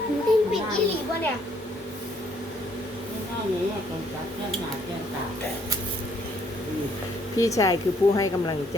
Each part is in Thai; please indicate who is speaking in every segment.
Speaker 1: นี่ปิดอีหลีบ่เนี่ย
Speaker 2: พี่ชายคือผู้ให้กำลังใจ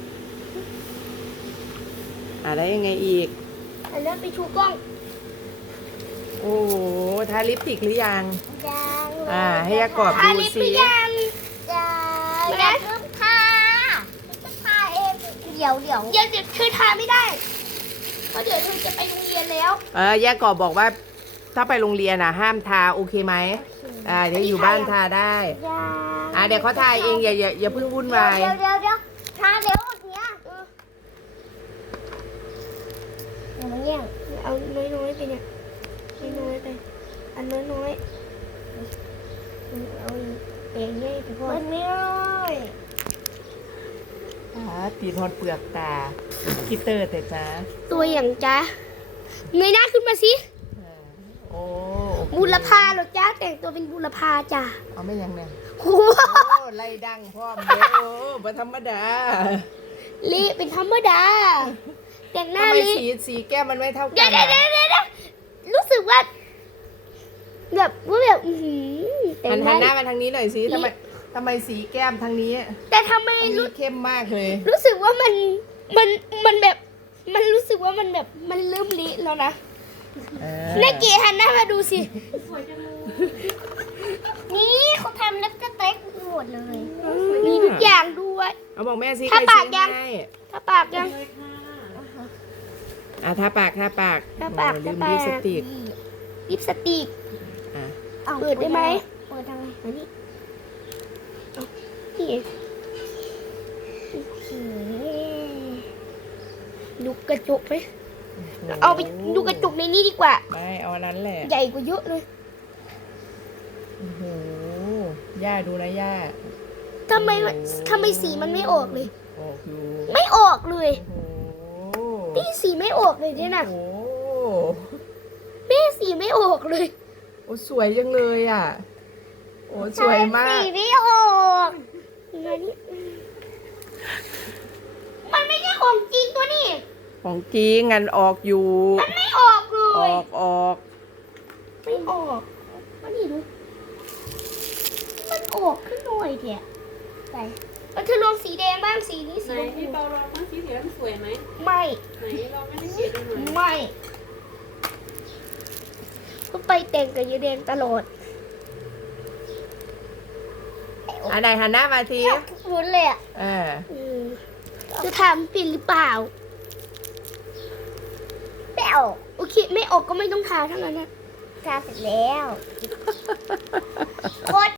Speaker 2: อะไรยังไงอีก
Speaker 1: อันนั้นไปชูกล้อง
Speaker 2: โอ้โหทาลิปสติกหรือยัง
Speaker 1: ยัง
Speaker 2: ให้ยากรอบ
Speaker 1: ทา
Speaker 2: ดู
Speaker 1: ลิป
Speaker 2: สิ
Speaker 1: หรือยังอย่าเพิ่งทาจะทาเองเดี๋ยวเธอทาไม่ได้เพราะเดี๋ยวเธอจะไปโรงเรียนแล้ว
Speaker 2: ยากรอบบอกว่าถ้าไปโรงเรียนห้ามทาโอเคไหมเดี๋ยวอยู่บ้านทาได้เดี๋ยวเขาทาเองอย่าเพิ่งวุ่นวาย
Speaker 1: เดี๋ยวทาเร็วเนี้ยอย่ามาแย่งเอาน้อยๆไปเนี่ยน้อยๆไปอันน้อยเอาเองง่ายไปพ่อมันไม่น้อย
Speaker 2: ตีนหดเปลือกตาคิตเตอร์แต่จ้า
Speaker 1: ตัวอย่างจ้าเงยหน้าขึ้นมาสิ
Speaker 2: โอ้
Speaker 1: บุรพาเหรอจ้าแต่งตัวเป็นบุรพาจ้า
Speaker 2: เอาไม่ยังเนี่ย
Speaker 1: โอ้
Speaker 2: ไล่ดังพ่อมเด้อบ่ธรรมดา
Speaker 1: ลิเป็นธรรมดา แต่งหน้า
Speaker 2: ทำไม
Speaker 1: ลิ
Speaker 2: สีแก้มมันไม่เท่ากั
Speaker 1: เดี๋ยวรู้สึกว่าแบบแต่ง
Speaker 2: หันหน้ามาทางนี้หน่อยสิทำไมสีแก้มทางนี้
Speaker 1: แต่ทำไม
Speaker 2: อันนี้เข้มมากเลย
Speaker 1: รู้สึกว่ามันแบบมันรู้สึกว่ามันแบบมันเริ่มลิแล้วนะนักเกียหันหน้ามาดูสินี่เขาทำนักสเต็กหมดเลยมีทุกอย่างด้วย
Speaker 2: เอาบอกแม่สิ
Speaker 1: ถ้า
Speaker 2: ใคร
Speaker 1: ปาก
Speaker 2: ซื้อ
Speaker 1: ยัง
Speaker 2: ให้
Speaker 1: ถ้าปากยัง
Speaker 2: ทาปาก
Speaker 1: ถ้าปาก
Speaker 2: ลืมลิปสติก
Speaker 1: ลิปสติก
Speaker 2: อ่ะ
Speaker 1: เปิดได้ไหมเปิดทางไหนอันนี้นี่ดูกระจกไหมเอาไปดูกระจกในนี้ดีกว่า
Speaker 2: ไม่เอาอันนั้นแหละ
Speaker 1: ใหญ่กว่าเยอะเลย
Speaker 2: โอ้โหย่าดูนะย่า
Speaker 1: ทำไมสีมันไม่ออกเลย
Speaker 2: ออกอยู่
Speaker 1: ไม่ออกเลย
Speaker 2: โอ้โห
Speaker 1: นี่สีไม่ออกเลยเนี่ยนะ
Speaker 2: โอ้
Speaker 1: แม่สีไม่ออกเลย
Speaker 2: โอ้สวยจังเลยอ่ะโอ้สวยมาก
Speaker 1: สีไม่ออกมันไม่ใช่ของจริงตัวนี้
Speaker 2: ของจริงงันออกอยู่
Speaker 1: มันไม่ออกเลย
Speaker 2: ออก
Speaker 1: ไม่ออกมานี่ดูมันออกขึ้นหน่อยเถอะไปแล้วเธอลองสีแดงบ้างสีนี้สี
Speaker 3: ไหน
Speaker 1: ชม
Speaker 3: พี่
Speaker 1: พู
Speaker 3: เปาลองบ้างสีเหลืองสวยไหม
Speaker 1: ไม่
Speaker 3: ไหนลองไม่ได้เขียนดูหน่อย
Speaker 1: ไม่ก็ไปแต่งกับยายแดงตลอด
Speaker 2: อันไหนหันหน้ามาที
Speaker 1: รุ้นเลยอ่ะ จะทำผิดหรือเปล่าไม่ออกโอเคไม่ออกก็ไม่ต้องทาทั้งนั้นนะทาเสร็จแล้ว